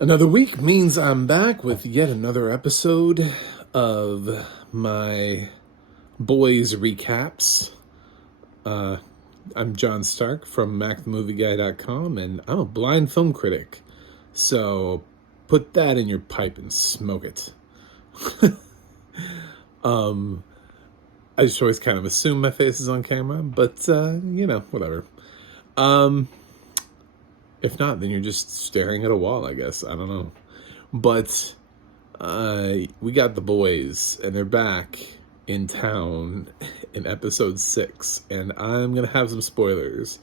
Another week means I'm back with yet another episode of my boys recaps. Uh, I'm John Stark from MacTheMovieGuy.com, and I'm a blind film critic. So put that in your pipe and smoke it. I just always kind of assume my face is on camera, but whatever. If not, then you're just staring at a wall, I guess. I don't know. But we got the boys, and they're back in town in episode 6. And I'm going to have some spoilers,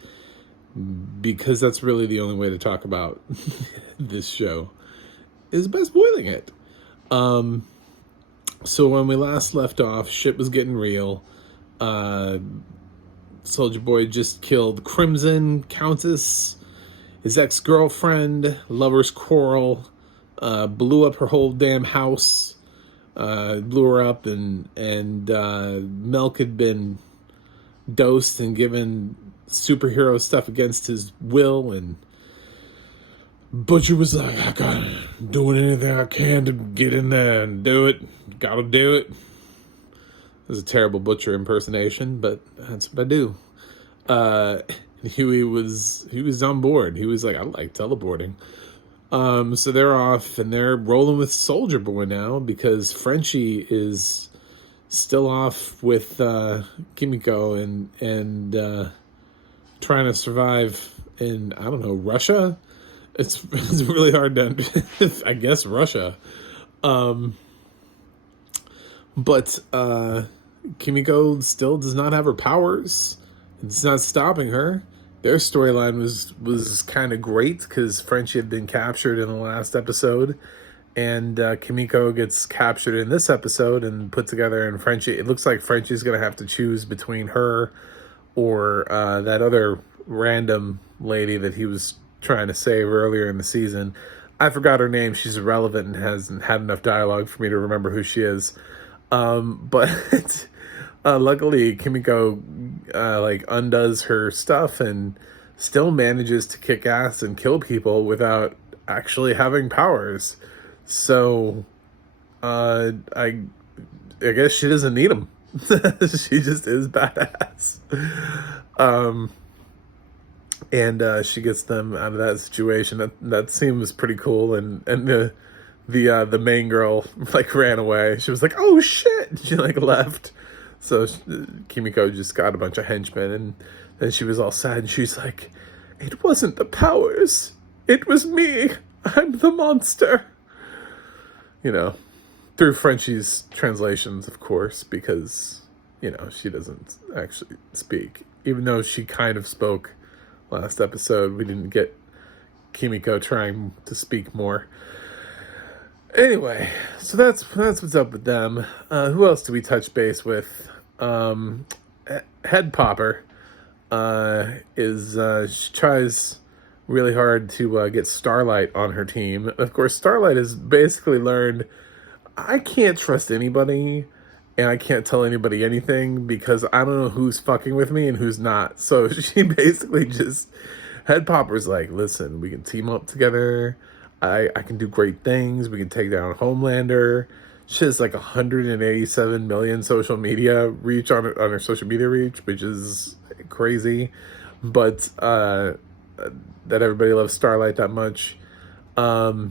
because that's really the only way to talk about this show, is by spoiling it. So when we last left off, shit was getting real. Soldier Boy just killed Crimson, Countess, his ex-girlfriend, lover's quarrel, blew up her whole damn house, blew her up, and Milk had been dosed and given superhero stuff against his will, and Butcher was like, I gotta doing anything I can to get in there and do it. Gotta do it. It was a terrible Butcher impersonation, but that's what I do. Huey was on board. He was like, I like teleporting. So they're off, and they're rolling with Soldier Boy now, because Frenchie is still off with Kimiko and trying to survive in, I don't know, Russia? It's really hard to, I guess, Russia. But Kimiko still does not have her powers. It's not stopping her. Their storyline was kind of great, because Frenchie had been captured in the last episode, and Kimiko gets captured in this episode and put together, and Frenchie, it looks like Frenchie's going to have to choose between her or that other random lady that he was trying to save earlier in the season. I forgot her name. She's irrelevant and hasn't had enough dialogue for me to remember who she is. But luckily, Kimiko undoes her stuff and still manages to kick ass and kill people without actually having powers. So I guess she doesn't need them. She just is badass. And she gets them out of that situation. That seems pretty cool. And the main girl ran away. She was like, "Oh shit!" She left. So Kimiko just got a bunch of henchmen, and then she was all sad. And she's like, "It wasn't the powers. It was me. I'm the monster." Through Frenchie's translations, of course, because she doesn't actually speak, even though she kind of spoke. Last episode, we didn't get Kimiko trying to speak more. Anyway, so that's what's up with them. Who else do we touch base with? Head Popper she tries really hard to get Starlight on her team. Of course, Starlight has basically learned, I can't trust anybody, and I can't tell anybody anything, because I don't know who's fucking with me and who's not. So she basically just, Head Popper's like, listen, we can team up together. I can do great things. We can take down Homelander. She has 187 million social media reach on her social media reach, which is crazy. But that everybody loves Starlight that much. That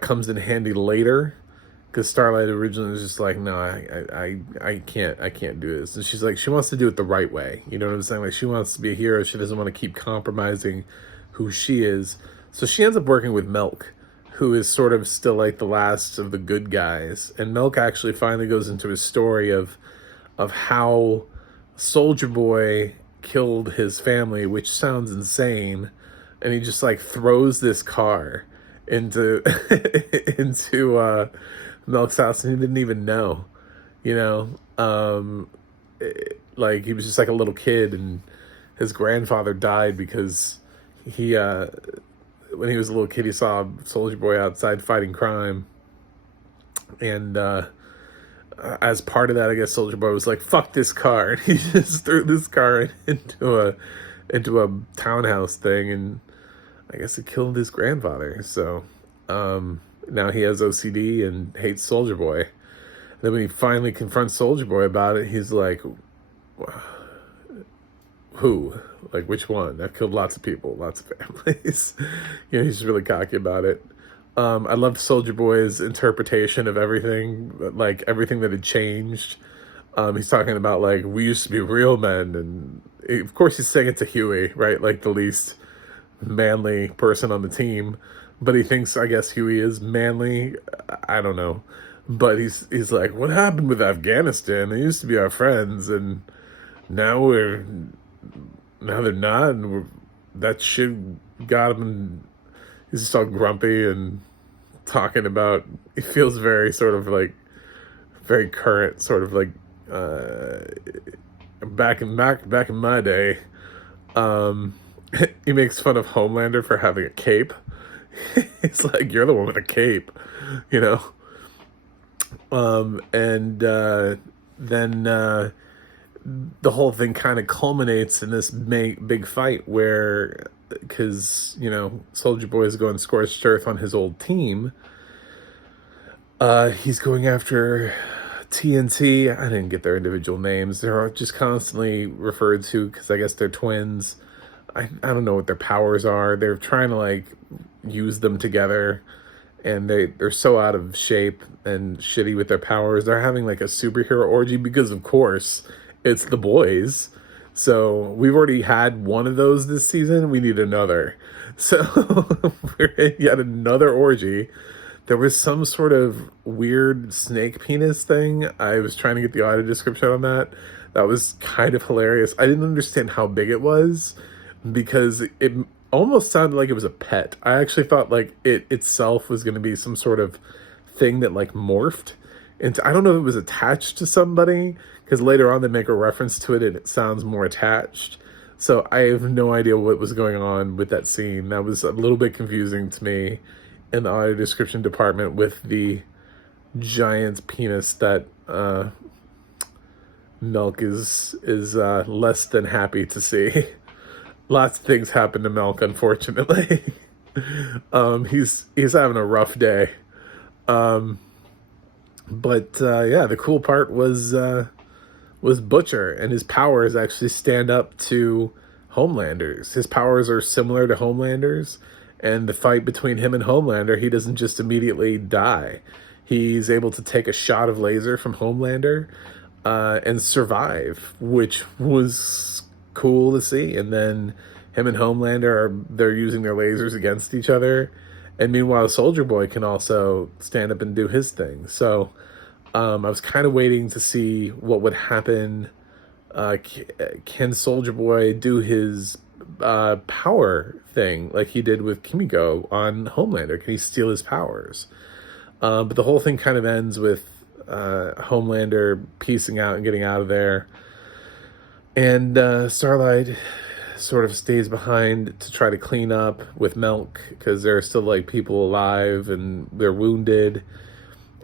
comes in handy later, because Starlight originally was just like, no, I can't do this. And she's like, she wants to do it the right way. You know what I'm saying? She wants to be a hero. She doesn't want to keep compromising who she is. So she ends up working with Milk, who is sort of still the last of the good guys. And Milk actually finally goes into his story of how Soldier Boy killed his family, which sounds insane. And he just throws this car into Milk's house, and he didn't even know. He was just a little kid, and his grandfather died because he when he was a little kid, he saw Soldier Boy outside fighting crime, and as part of that, I guess Soldier Boy was like, "Fuck this car," and he just threw this car into into a townhouse thing, and I guess it killed his grandfather. So now he has OCD and hates Soldier Boy. And then when he finally confronts Soldier Boy about it, he's like, who? Like, which one? I've killed lots of people, lots of families. He's really cocky about it. I loved Soldier Boy's interpretation of everything, like everything that had changed. He's talking about, like, we used to be real men, and of course he's saying it to Huey, right? Like the least manly person on the team, but he thinks, I guess, Huey is manly. I don't know, but he's like, what happened with Afghanistan? They used to be our friends, and now they're not, and that shit got him. And he's just all grumpy and talking about. He feels very sort of like very current, sort of like back in my day. He makes fun of Homelander for having a cape. It's like, you're the one with a cape, you know. And then the whole thing kind of culminates in this big fight where, because Soldier Boy is going scorched earth on his old team. He's going after TNT. I didn't get their individual names. They're just constantly referred to because I guess they're twins. I don't know what their powers are. They're trying to like use them together, and they're so out of shape and shitty with their powers. They're having like a superhero orgy because, of course, it's the boys. So we've already had one of those this season. We need another. So we're in yet another orgy. There was some sort of weird snake penis thing. I was trying to get the audio description on that. That was kind of hilarious. I didn't understand how big it was because it almost sounded like it was a pet. I actually thought like it itself was going to be some sort of thing that like morphed into, I don't know if it was attached to somebody, because later on they make a reference to it and it sounds more attached. So I have no idea what was going on with that scene. That was a little bit confusing to me in the audio description department with the giant penis that Milk is less than happy to see. Lots of things happen to Milk, unfortunately. He's having a rough day. But yeah, the cool part was Butcher, and his powers actually stand up to Homelander's. His powers are similar to Homelander's, and the fight between him and Homelander, he doesn't just immediately die. He's able to take a shot of laser from Homelander and survive, which was cool to see. And then him and Homelander they're using their lasers against each other, and meanwhile Soldier Boy can also stand up and do his thing. So I was kind of waiting to see what would happen. Can Soldier Boy do his power thing like he did with Kimiko on Homelander? Can he steal his powers? But the whole thing kind of ends with Homelander piecing out and getting out of there, and Starlight sort of stays behind to try to clean up with Milk, because there are still like people alive and they're wounded,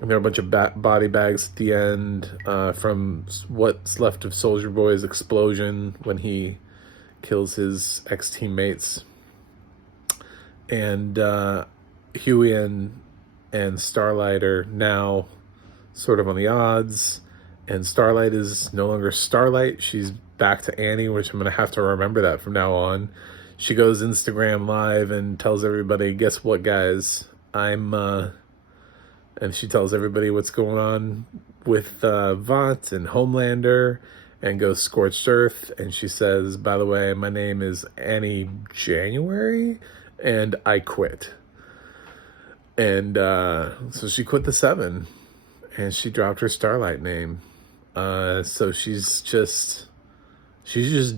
and there are a bunch of body bags at the end from what's left of Soldier Boy's explosion when he kills his ex-teammates. And Huey and Starlight are now sort of on the odds, and Starlight is no longer Starlight. She's back to Annie, which I'm going to have to remember that from now on. She goes Instagram live and tells everybody, guess what, guys? And she tells everybody what's going on with Vought and Homelander, and goes scorched earth. And she says, by the way, my name is Annie January, and I quit. And so she quit the Seven, and she dropped her Starlight name. So she's just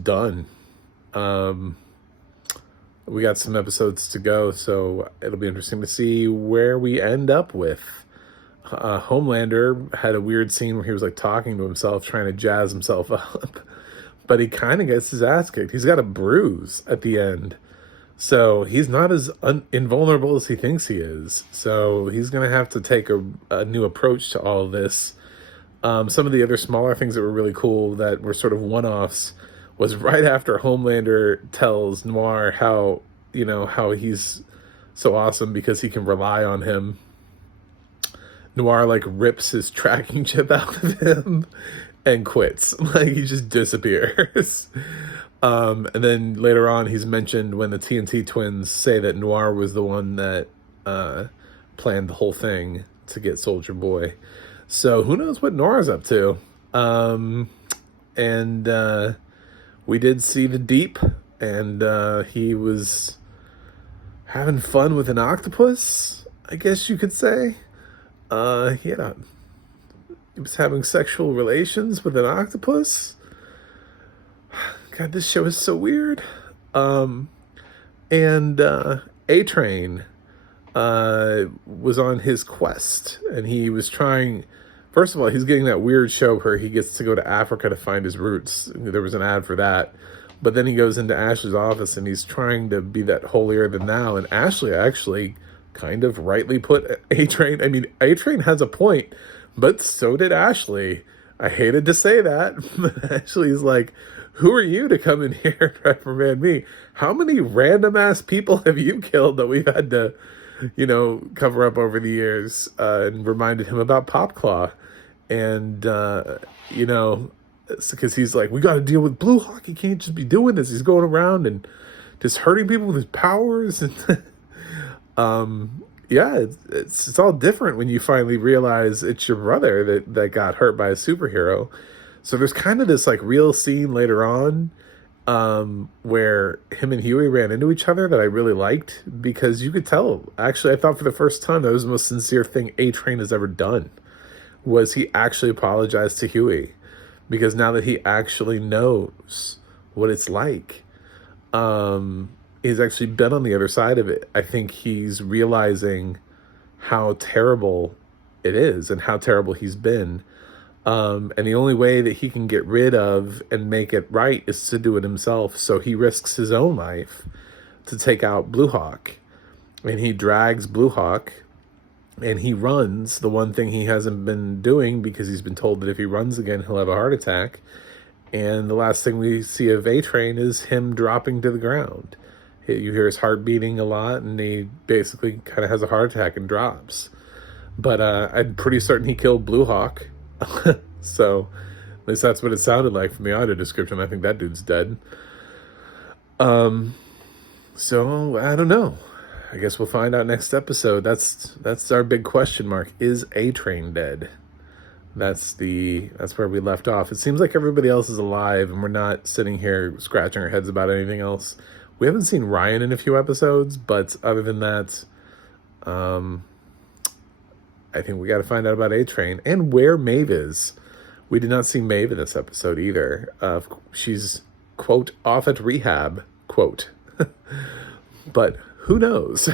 done. We got some episodes to go, so it'll be interesting to see where we end up with. Homelander had a weird scene where he was like talking to himself, trying to jazz himself up, but he kind of gets his ass kicked. He's got a bruise at the end, so he's not as invulnerable as he thinks he is. So he's gonna have to take a new approach to all of this. Some of the other smaller things that were really cool that were sort of one-offs was right after Homelander tells Noir how, how he's so awesome because he can rely on him. Noir, like, rips his tracking chip out of him and quits. Like, he just disappears. And then later on, he's mentioned when the TNT twins say that Noir was the one that planned the whole thing to get Soldier Boy. So who knows what Noir's up to? And we did see the Deep, and he was having fun with an octopus, I guess you could say. He was having sexual relations with an octopus. God, this show is so weird. And A-Train was on his quest, and he was trying. First of all, he's getting that weird show where he gets to go to Africa to find his roots. There was an ad for that. But then he goes into Ashley's office, and he's trying to be that holier than thou. And Ashley actually kind of rightly put A-Train. I mean, A-Train has a point, but so did Ashley. I hated to say that, but Ashley's like, who are you to come in here and reprimand me? How many random-ass people have you killed that we've had to, cover up over the years? And reminded him about Popclaw. And, because he's like, we got to deal with Blue Hawk. He can't just be doing this. He's going around and just hurting people with his powers. And, it's all different when you finally realize it's your brother that got hurt by a superhero. So there's kind of this, like, real scene later on where him and Huey ran into each other that I really liked, because you could tell. Actually, I thought for the first time that was the most sincere thing A-Train has ever done, was he actually apologized to Huey, because now that he actually knows what it's like, he's actually been on the other side of it. I think he's realizing how terrible it is and how terrible he's been. And the only way that he can get rid of and make it right is to do it himself. So he risks his own life to take out Blue Hawk. And he drags Blue Hawk, and he runs, the one thing he hasn't been doing, because he's been told that if he runs again, he'll have a heart attack. And the last thing we see of A-Train is him dropping to the ground. You hear his heart beating a lot, and he basically kind of has a heart attack and drops. But I'm pretty certain he killed Blue Hawk. So at least that's what it sounded like from the audio description. I think that dude's dead. So I don't know. I guess we'll find out next episode. That's our big question mark. Is A-Train dead? That's where we left off. It seems like everybody else is alive, and we're not sitting here scratching our heads about anything else. We haven't seen Ryan in a few episodes, but other than that, I think we got to find out about A-Train and where Maeve is. We did not see Maeve in this episode either. She's, quote, off at rehab, quote. But who knows?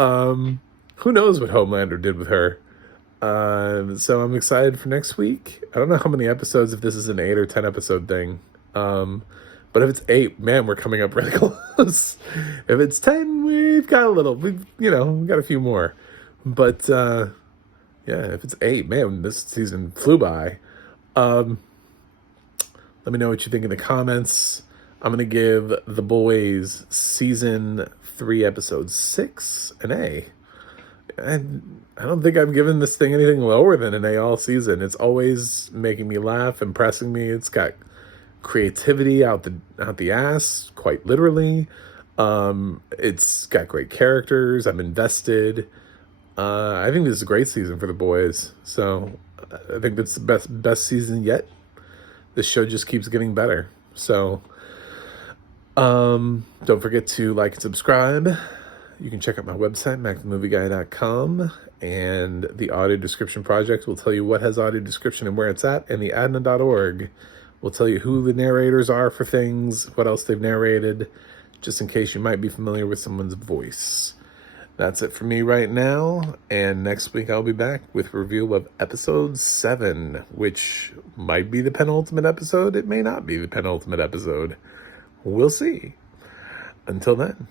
Who knows what Homelander did with her? So I'm excited for next week. I don't know how many episodes, if this is an 8 or 10 episode thing. But if it's 8, man, we're coming up really close. If it's 10, we've got we've got a few more. But, if it's 8, man, this season flew by. Let me know what you think in the comments. I'm going to give The Boys Season 3, Episode 6 an A. And I don't think I've given this thing anything lower than an A all season. It's always making me laugh, impressing me. It's got creativity out the ass, quite literally. It's got great characters. I'm invested. I think this is a great season for The Boys. So I think that's the best season yet. This show just keeps getting better. So don't forget to like and subscribe. You can check out my website, MacTheMovieGuy.com, and the audio description project will tell you what has audio description and where it's at, and the admin.org will tell you who the narrators are for things, what else they've narrated, just in case you might be familiar with someone's voice. That's it for me right now, and next week I'll be back with a review of Episode 7, which might be the penultimate episode. It may not be the penultimate episode. We'll see. Until then.